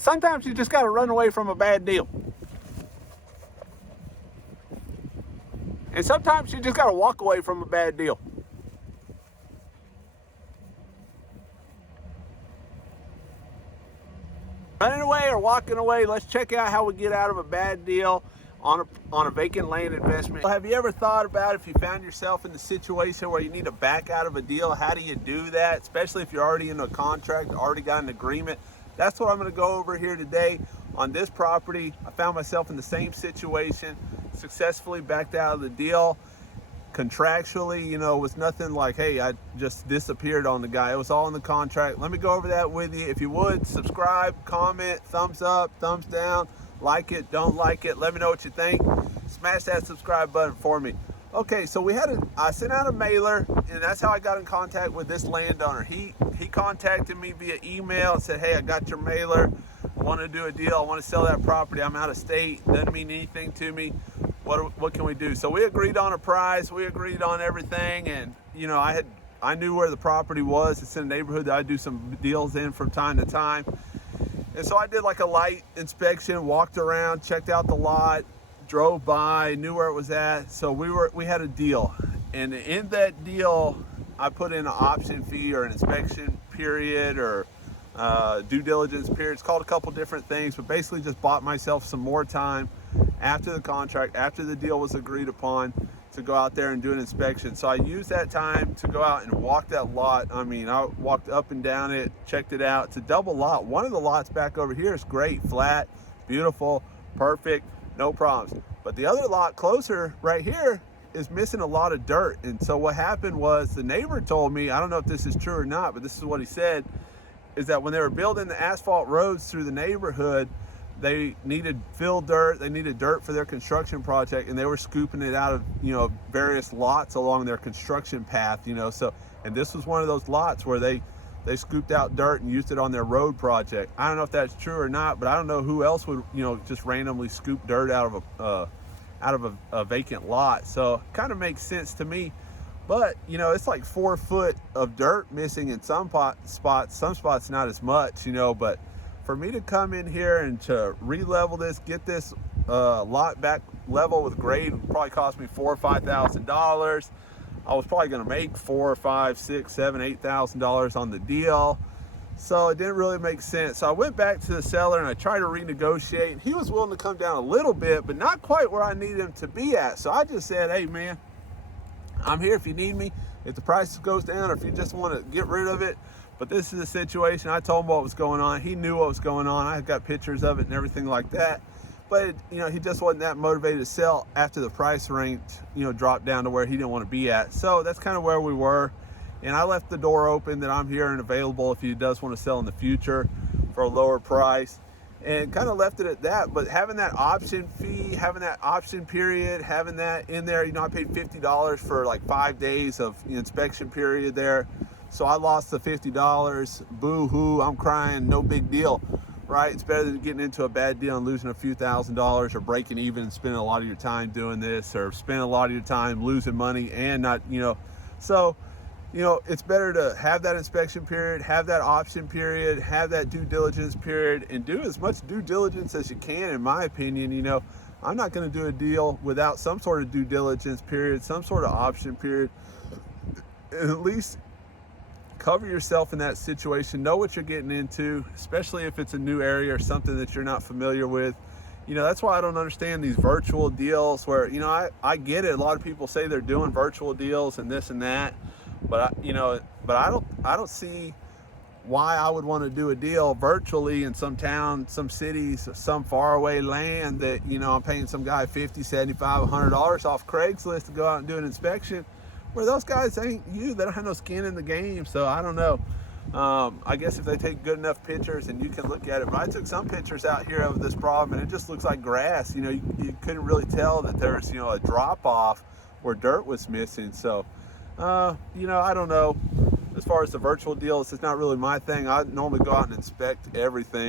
Sometimes you just got to run away from a bad deal. And sometimes you just got to walk away from a bad deal. Running away or walking away, let's check out how we get out of a bad deal on a vacant land investment. Have you ever thought about if you found yourself in the situation where you need to back out of a deal? How do you do that? Especially if you're already in a contract, already got an agreement. That's what I'm going to go over here today. On this property, I found myself in the same situation, successfully backed out of the deal. Contractually, you know, it was nothing like, hey, I just disappeared on the guy. It was all in the contract. Let me go over that with you. If you would, subscribe, comment, thumbs up, thumbs down, like it, don't like it. Let me know what you think. Smash that subscribe button for me. Okay, so I sent out a mailer, and that's how I got in contact with this landowner. He contacted me via email and said, hey, I got your mailer. I want to do a deal. I want to sell that property. I'm out of state. Doesn't mean anything to me. What can we do? So we agreed on a price. We agreed on everything, and you know, I knew where the property was. It's in a neighborhood that I do some deals in from time to time. And so I did like a light inspection, walked around, checked out the lot, drove by, knew where it was at. So we had a deal, and in that deal, I put in an option fee or an inspection period or due diligence period. It's called a couple different things, but basically just bought myself some more time after the contract, after the deal was agreed upon, to go out there and do an inspection. So I used that time to go out and walk that lot. I mean, I walked up and down it, checked it out. It's a double lot. One of the lots back over here is great, flat, beautiful, perfect, no problems. But the other lot closer right here is missing a lot of dirt. And so what happened was, the neighbor told me, I don't know if this is true or not, but this is what he said, is that when they were building the asphalt roads through the neighborhood, they needed fill dirt, they needed dirt for their construction project, and they were scooping it out of, you know, various lots along their construction path, you know. So, and this was one of those lots where they scooped out dirt and used it on their road project. I don't know if that's true or not, but I don't know who else would, you know, just randomly scoop dirt out of a vacant lot. So kind of makes sense to me. But you know, it's like 4 foot of dirt missing in some spots. Some spots not as much, you know. But for me to come in here and to re-level this, get this lot back level with grade, would probably cost me $4,000 or $5,000. I was probably going to make $4,000 or $5,000, $6,000, $7,000, $8,000 on the deal. So it didn't really make sense. So I went back to the seller and I tried to renegotiate, and he was willing to come down a little bit, but not quite where I needed him to be at. So I just said, hey man, I'm here if you need me, if the price goes down, or if you just want to get rid of it. But this is the situation. I told him what was going on. He knew what was going on. I got pictures of it and everything like that. But you know, he just wasn't that motivated to sell after the price range, you know, dropped down to where he didn't want to be at. So that's kind of where we were. And I left the door open that I'm here and available if he does want to sell in the future for a lower price, and kind of left it at that. But having that option fee, having that option period, having that in there, you know, I paid $50 for like 5 days of inspection period there. So I lost the $50. Boo-hoo, I'm crying, no big deal, right? It's better than getting into a bad deal and losing a few $1,000s, or breaking even and spending a lot of your time doing this, or spending a lot of your time losing money and not, you know. So, you know, it's better to have that inspection period, have that option period, have that due diligence period, and do as much due diligence as you can, in my opinion. You know, I'm not going to do a deal without some sort of due diligence period, some sort of option period. And at least cover yourself in that situation, know what you're getting into, especially if it's a new area or something that you're not familiar with. You know, that's why I don't understand these virtual deals where, you know, I get it. A lot of people say they're doing virtual deals and this and that, but I don't see why I would want to do a deal virtually in some town, some cities, some faraway land that, you know, I'm paying some guy $50, $75, $100 off Craigslist to go out and do an inspection, where those guys ain't you. They don't have no skin in the game. So I don't know. I guess if they take good enough pictures and you can look at it. But I took some pictures out here of this problem, and it just looks like grass. You know, you couldn't really tell that there's, you know, a drop off where dirt was missing. So, you know, I don't know. As far as the virtual deals, it's not really my thing. I normally go out and inspect everything.